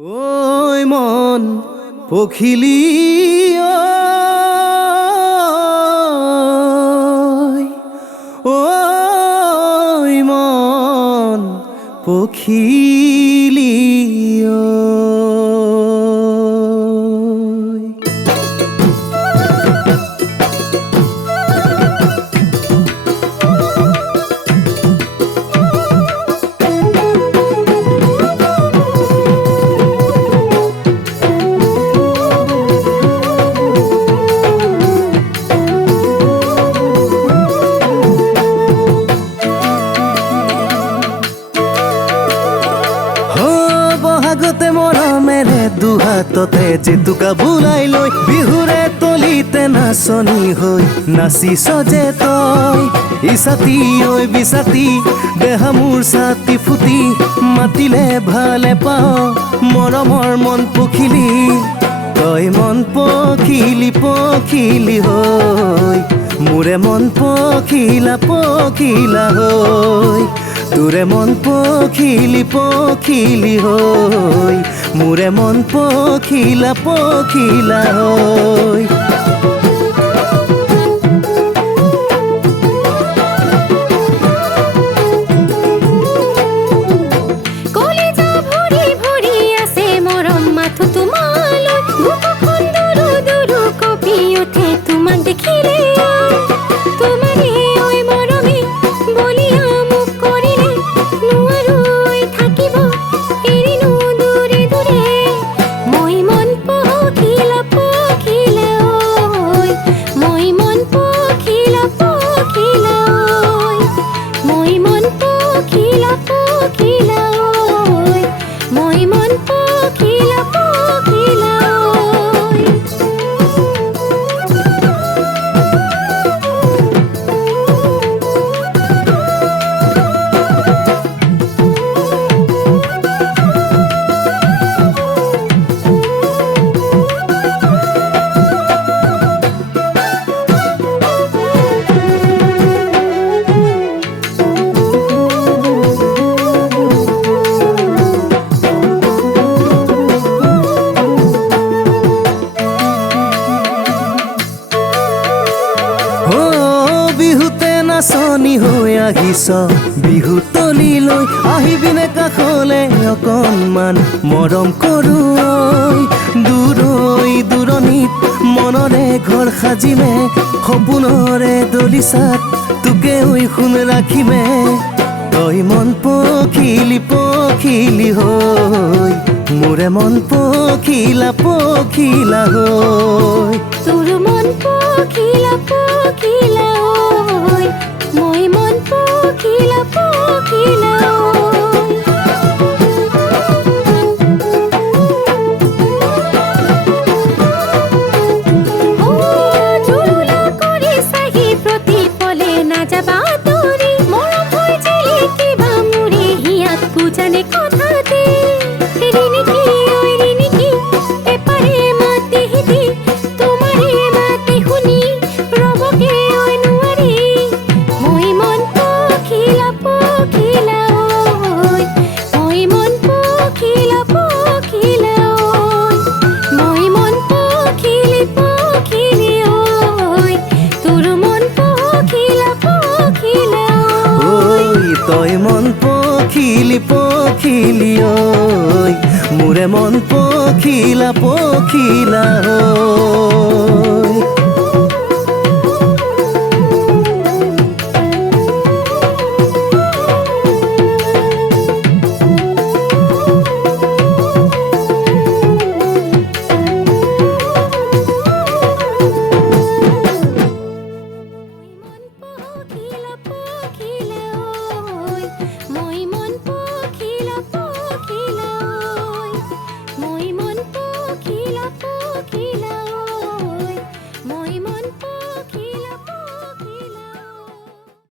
ওই মন পখিলি ওই মন পখিলি বহাগতে মৰমেৰে দুহাততে জেতুকা বুলাই লৈ বিহুৰে তলিতে নাচনি হৈ নাচিছ যে তই ইছাতি ঐ বিছাতি দেহা মোৰ ছাতি ফুটি মাতিলে ভালে পাওঁ মৰমৰ মন পখিলি তই মন পখিলি পখিলি হৈ মোৰে মন পখিলা পখিলা হৈ তোৰে মন পখিলি পখিলি হৈ মোৰে মন পখিলা পখিলা হৈ বিহুতে নাচনি হৈ আহিছ বিহু তলি লৈ আহিবিনে কাষলে অকণমান মৰম কৰোঁ দূৰৈ দূৰণিত মনৰে ঘৰ সাজিমে সপোনৰে দলিচাত তোকে ঐ সোণ ৰাখিমে তই মন পখিলি পখিলি হৈ মোৰে মন পখিলা পখিলা হৈ তোৰ মন পখিলা পখিলা হৈ মই মন পখিলা পখিলা জুৰুলা কৰি চাহি প্ৰতিপলে নাযাবা তৰি মৰম হৈ জিলিকিবা মোৰে হিয়াত পূজানে কথাতে ৰিণিকি ঐ ৰিণিকি এপাৰে মাতি হিতি তোমাৰে মাতি শুনি ৰবকে ঐ নোৱাৰি মই মন পখিলা পখিলা ঐ মই মন পখিলা পখিলা ঐ মই মন পখিলি পখিলি ঐ তোৰ মন পখিলা পখিলা ঐ তই মন পখিলি পখিলি ঐ মোৰে মন পখিলা পখিলা হৈ